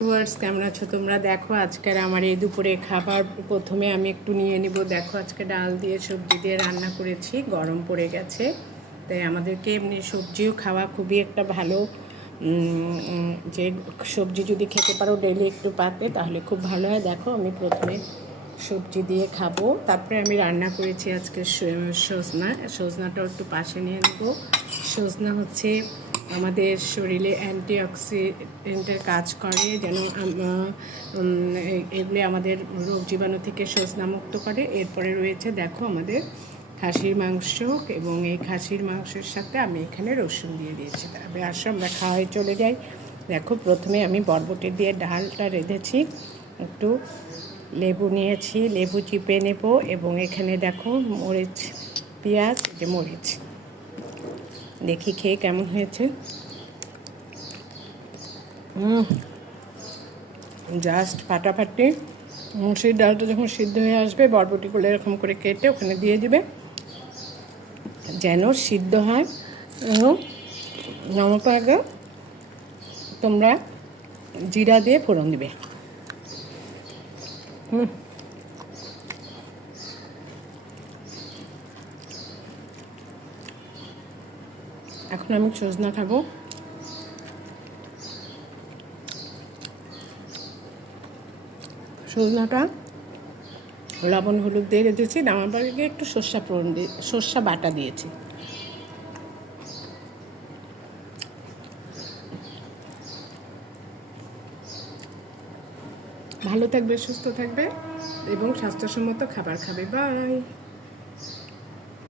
Viewers কেমন আছো তোমরা? দেখো আজকের আমার এই দুপুরে খাবার প্রথমে আমি একটু নিয়ে নিব। দেখো আজকে ডাল দিয়ে সবজি দিয়ে রান্না করেছি, গরম পড়ে গেছে, তাই আমাদেরকে এমনি সবজিও খাওয়া খুবই একটা ভালো, যে সবজি যদি খেতে পারো ডেইলি একটু পাতে তাহলে খুব ভালো হয়। দেখো আমি প্রথমে সবজি দিয়ে খাবো, তারপরে আমি রান্না করেছি আজকে সজনাটাও একটু পাশে নিয়ে নেব। সজনা হচ্ছে আমাদের শরীরে অ্যান্টিঅক্সিডেন্টের কাজ করে, যেন এগুলি আমাদের রোগ জীবাণু থেকে সজনা মুক্ত করে। এরপরে রয়েছে দেখো আমাদের খাসির মাংস, এবং এই খাসির মাংসের সাথে আমি এখানে রসুন দিয়ে দিয়েছি। তবে আসো আমরা খাওয়াই চলে যাই। দেখো প্রথমে আমি বরবটি দিয়ে ডালটা রেঁধেছি, একটু লেবু নিয়েছি, লেবু চিপে নেব, এবং এখানে দেখো মরিচ, পেঁয়াজ, যে মরিচ, দেখি খেয়ে কেমন হয়েছে। জাস্ট ফাটাফাটি। সেই ডালটা যখন সিদ্ধ হয়ে আসবে বরবটিগুলো এরকম করে কেটে ওখানে দিয়ে দিবে যেন সিদ্ধ হয়। এবং নামানোর আগে তোমরা জিরা দিয়ে ফোড়ন দিবে। এখন আমি সজনা খাবো। সজনাটা লবণ হলুদ দিয়ে রেখেছি, নামার পরে একটু সর্ষা বাটা দিয়েছি। ভালো থাকবে, সুস্থ থাকবে এবং স্বাস্থ্যসম্মত খাবার খাবে। বাই।